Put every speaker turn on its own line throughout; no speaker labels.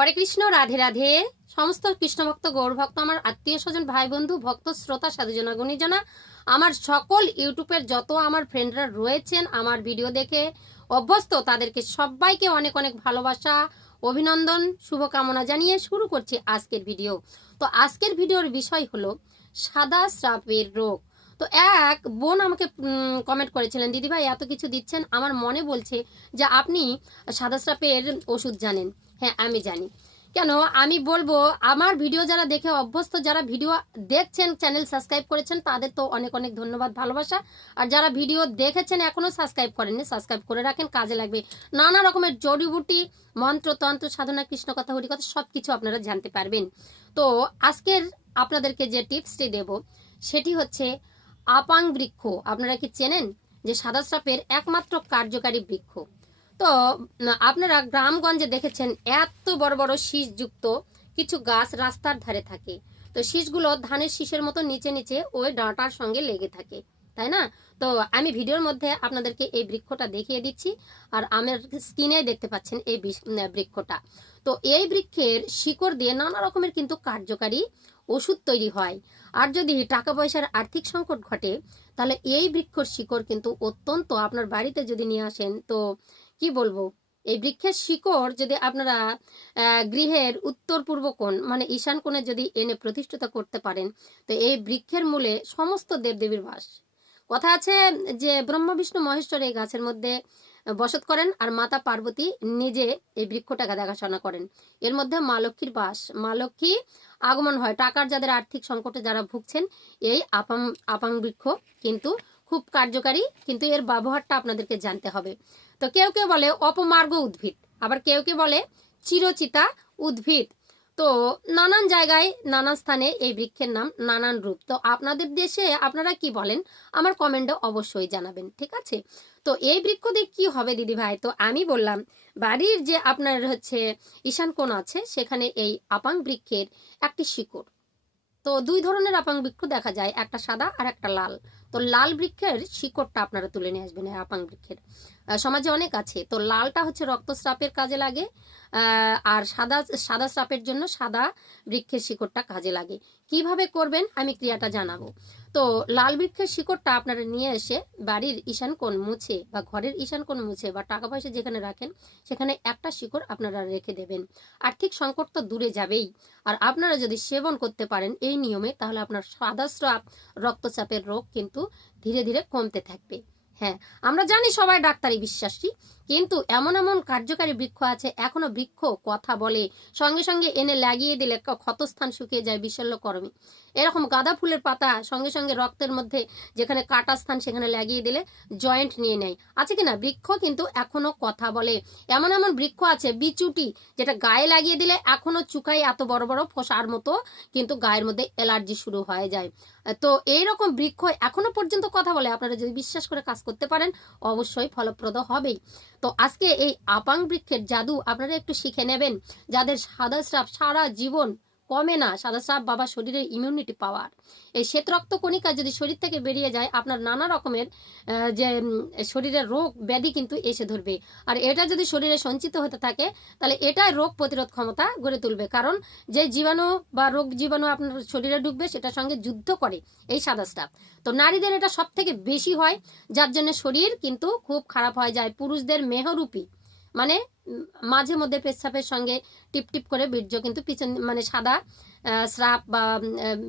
হরে কৃষ্ণ, রাধে রাধে। সমস্ত কৃষ্ণ ভক্ত গৌর ভক্ত আমার আত্মীয় স্বজন ভাই বন্ধু ভক্ত, শ্রোতা, সাধুজনা, গুণীজনা, আমার সকল ইউটিউবের যত আমার ফ্রেন্ডরা রয়েছেন, আমার ভিডিও দেখে অভ্যস্ত, তাদেরকে সবাইকে অনেক অনেক ভালোবাসা, অভিনন্দন, শুভকামনা জানিয়ে শুরু করছি আজকের ভিডিও তো আজকের ভিডিওর বিষয় হলো সাদা স্রাপের রোগ। তো এক বোন আমাকে কমেন্ট করেছিলেন, দিদিভাই, এত কিছু দিচ্ছেন। আমার মনে বলছে যে, আপনি সাদা স্রাপের ওষুধ জানেন। হ্যাঁ আমি জানি। কেন? আমি বলব, আমার ভিডিও যারা দেখে অভ্যস্ত, যারা ভিডিও দেখছেন, চ্যানেল সাবস্ক্রাইব করেছেন, তাদের তো অনেক অনেক ধন্যবাদ, ভালোবাসা। আর যারা ভিডিও দেখেছেন, এখনও সাবস্ক্রাইব করেননি, সাবস্ক্রাইব করে রাখেন, কাজে লাগবে। নানা রকমের জড়িবুটি, মন্ত্র, তন্ত্র, সাধনা, কৃষ্ণ কথা, হরি কথা সব কিছু আপনারা জানতে পারবেন। তো আজকের আপনাদেরকে যে টিপসটি দেব, সেটি হচ্ছে আপাং বৃক্ষ। আপনারা কি চেনেন? যে সাদা সাপের একমাত্র কার্যকারী বৃক্ষ। তো আপনারা গ্রামগঞ্জে দেখেছেন এত বড় বড় শীষযুক্ত কিছু গাছ রাস্তার ধারে থাকে। তো শীষগুলো ধানের শীষের মতো নিচে নিচে ওই ডাঁটার সঙ্গে লেগে থাকে, তাই না? তো আমি ভিডিওর মধ্যে আপনাদেরকে এই বৃক্ষটা দেখিয়ে দিচ্ছি, আর আমার স্ক্রিনে দেখতে পাচ্ছেন এই বৃক্ষটা। তো এই বৃক্ষের শিকড় দিয়ে নানা রকমের কিন্তু কার্যকারী ওষুধ তৈরি হয়। আর যদি টাকা পয়সার আর্থিক সংকট ঘটে, তাহলে এই বৃক্ষর শিকড় কিন্তু অত্যন্ত আপনার বাড়িতে যদি নিয়ে আসেন, তো কি বলব? এই বৃক্ষের শিকড় যদি আপনারা গৃহের উত্তর পূর্ব কোণ মানে ঈশান কোণে যদি এনে প্রতিষ্ঠিত করতে পারেন, তো এই বৃক্ষের মূলে সমস্ত দেবদেবীর বাস। কথা আছে যে ব্রহ্মা, বিষ্ণু, মহেশ্বর এই গাছের মধ্যে বসত করেন আর মাতা পার্বতী নিজে এই বৃক্ষটাকে দেখাশোনা করেন। এর মধ্যে মা লক্ষ্মীর বাস। মা লক্ষ্মী আগমন হয়। টাকার যাদের আর্থিক সংকটে যারা ভুগছেন, এই আপাম আপাং বৃক্ষ কিন্তু খুব কার্যকারী, কিন্তু এর ব্যবহারটা আপনাদেরকে জানতে হবে। তো কেউ কেউ বলে অপমার্গ উদ্ভিদ, আবার কেউ কেউ বলে চিরচিতা উদ্ভিদ। তো নানান জায়গায়, নানান স্থানে এই বৃক্ষের নাম নানান রূপ। তো আপনাদের দেশে আপনারা কি বলেন? আমার কমেন্টে অবশ্যই জানাবেন, ঠিক আছে? তো এই বৃক্ষ দিয়ে কি হবে দিদি ভাই? তো আমি বললাম, বাড়ির যে আপনার হচ্ছে ঈশান কোণ আছে, সেখানে এই আপাং বৃক্ষের একটি শিকড়। তো দুই ধরনের আপাং বৃক্ষ দেখা যায়, একটা সাদা আর একটা লাল। তো লাল বৃক্ষের শিকড়টা আপনারা তুলে নিয়ে আসবেন এই আপাং বৃক্ষের। সমাজে অনেক আছে। তো লালটা হচ্ছে রক্তস্রাপের কাজে লাগে আর সাদা সাদা স্রাপের জন্য সাদা বৃক্ষের শিকড়টা কাজে লাগে। কীভাবে করবেন আমি ক্রিয়াটা জানাব। তো লাল বৃক্ষের শিকড়টা আপনারা নিয়ে এসে বাড়ির ঈশান কোণ মুছে বা ঘরের ঈশান কোণ মুছে বা টাকা পয়সা যেখানে রাখেন, সেখানে একটা শিকড় আপনারা রেখে দেবেন। আর্থিক সংকট তো দূরে যাবেই। আর আপনারা যদি সেবন করতে পারেন এই নিয়মে, তাহলে আপনার সাদা স্রাপ রক্তচাপের রোগ কিন্তু ধীরে ধীরে কমতে থাকবে। হ্যাঁ আমরা জানি সবাই ডাক্তারি বিশ্বাসী। কিন্তু এমন এমন কার্যকারী বৃক্ষ আছে, এখনও বৃক্ষ কথা বলে। সঙ্গে সঙ্গে এনে লাগিয়ে দিলে ক্ষতস্থান শুকিয়ে যায় বিশল্য করমে। এরকম গাঁদা ফুলের পাতা সঙ্গে সঙ্গে রক্তের মধ্যে যেখানে কাটা স্থান সেখানে লাগিয়ে দিলে জয়েন্ট নিয়ে নেয়। আছে কিনা বৃক্ষ কিন্তু এখনও কথা বলে। এমন এমন বৃক্ষ আছে, বিচুটি, যেটা গায়ে লাগিয়ে দিলে এখনও চুকাই এত বড় বড় ফোসার মতো কিন্তু গায়ের মধ্যে অ্যালার্জি শুরু হয়ে যায়। তো এই রকম বৃক্ষ এখনও পর্যন্ত কথা বলে। আপনারা যদি বিশ্বাস করে কাজ করতে পারেন, অবশ্যই ফলপ্রদ হবেই। তো আজকে এই আপাং বৃক্ষের জাদু আপনারা একটু শিখে নেবেন যাদের সাদা সারা জীবন কমে না, সাদা স্রাব বাবা শরীরের ইমিউনিটি পাওয়ার এই শ্বেত রক্ত কণিকা যদি শরীর থেকে বেরিয়ে যায়, আপনার নানা রকমের যে শরীরের রোগ ব্যাধি কিন্তু এসে ধরবে। আর এটা যদি শরীরে সঞ্চিত হতে থাকে, তাহলে এটাই রোগ প্রতিরোধ ক্ষমতা গড়ে তুলবে। কারণ যে জীবাণু বা রোগ জীবাণু আপনার শরীরে ঢুকবে, সেটার সঙ্গে যুদ্ধ করে এই সাদা স্রাব। তো নারীদের এটা সব থেকে বেশি হয়, যার জন্য শরীর কিন্তু খুব খারাপ হয়ে যায়। পুরুষদের মেহরূপী। মানে মাঝে মধ্যে পেচ্ছাপের সঙ্গে টিপ টিপ করে বীর্য কিন্তু পিছন মানে সাদা স্রাপ বা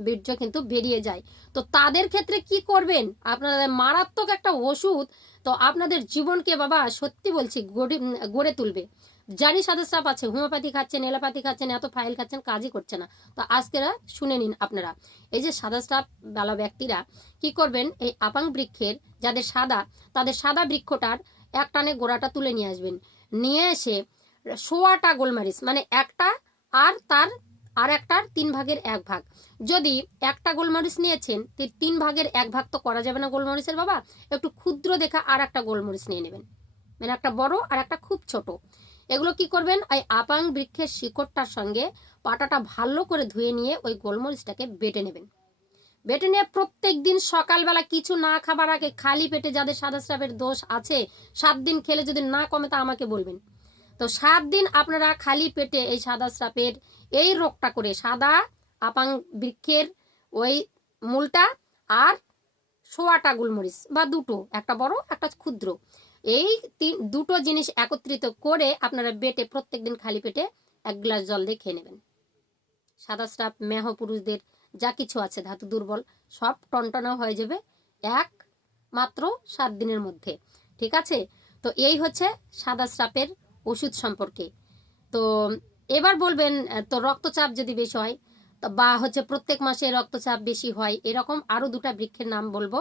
বীর্য কিন্তু বেরিয়ে যায়। তো তাদের ক্ষেত্রে কি করবেন? আপনাদের মারাত্মক একটা ওষুধ, তো আপনাদের জীবনকে বাবা সত্যি বলছি গড়ে গড়ে তুলবে। জানি সাদা স্রাপ আছে, হোমিওপ্যাথি খাচ্ছেন এলোপ্যাথি খাচ্ছেন, এত ফাইল খাচ্ছেন, কাজই করছে না। তো আজকেরা শুনে নিন আপনারা। এই যে সাদা স্রাব বালা ব্যক্তিরা কি করবেন? এই আপাং বৃক্ষের, যাদের সাদা, তাদের সাদা বৃক্ষটার এক টানে গোড়াটা তুলে নিয়ে আসবেন। নিয়ে এসে সোয়াটা গোলমারিচ মানে একটা আর তার, আর একটার তিন ভাগের এক ভাগ। যদি একটা গোলমরিচ নিয়েছেন তিন ভাগের এক ভাগ তো করা যাবে না গোলমরিচের বাবা। একটু ক্ষুদ্র দেখা আর একটা গোলমরিচ নিয়ে নেবেন। মানে একটা বড় আর একটা খুব ছোট। এগুলো কি করবেন? এই আপাং বৃক্ষের শিকড়টার সঙ্গে পাটাটা ভালো করে ধুয়ে নিয়ে ওই গোলমরিচটাকে বেটে নেবেন। বেটে নিয়ে প্রত্যেক দিন সকালবেলা কিছু না খাবার আগে খালি পেটে যাদের সাদা স্রাবের দোষ আছে, সাত দিন খেলে যদি না কমে তা আমাকে বলবেন। তো সাত দিন আপনারা খালি পেটে এই সাদা স্রাপের এই রোগটা করে, সাদা, আপাং বৃক্ষের ওই মূলটা আর সোয়াটা গোলমরিচ বা দুটো, একটা বড়, একটা ক্ষুদ্র। এই তিন, দুটো জিনিস একত্রিত করে আপনারা বেটে প্রত্যেক দিন খালি পেটে এক গ্লাস জল দিয়ে খেয়ে নেবেন। সাদা স্রাপ মেহ পুরুষদের যা কিছু আছে, ধাতু দুর্বল, সব টনটনা হয়ে যাবে এক মাত্র সাত দিনের মধ্যে। ঠিক আছে? তো এই হচ্ছে সাদা স্রাপের ওষুধ সম্পর্কে। তো এবার বলবেন তো রক্তচাপ যদি বেশি হয় বা হচ্ছে প্রত্যেক মাসে রক্তচাপ বেশি হয়, এরকম আরও দুটা বৃক্ষের নাম বলব।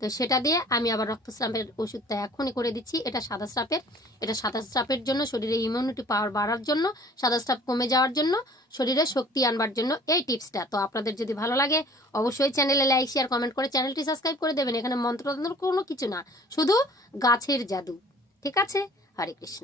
তো সেটা দিয়ে আমি আবার রক্তস্রাপের ওষুধটা এখনই করে দিচ্ছি। এটা সাদা স্রাপের। এটা সাদা স্রাপের জন্য শরীরে ইমিউনিটি পাওয়ার বাড়ার জন্য, সাদা স্রাপ কমে যাওয়ার জন্য, শরীরে শক্তি আনবার জন্য এই টিপসটা। তো আপনাদের যদি ভালো লাগে, অবশ্যই চ্যানেলে লাইক শেয়ার কমেন্ট করে চ্যানেলটি সাবস্ক্রাইব করে দেবেন। এখানে মন্ত্রতন্ত্র কোনো কিছু না, শুধু গাছের জাদু। ঠিক আছে? হরে কৃষ্ণ।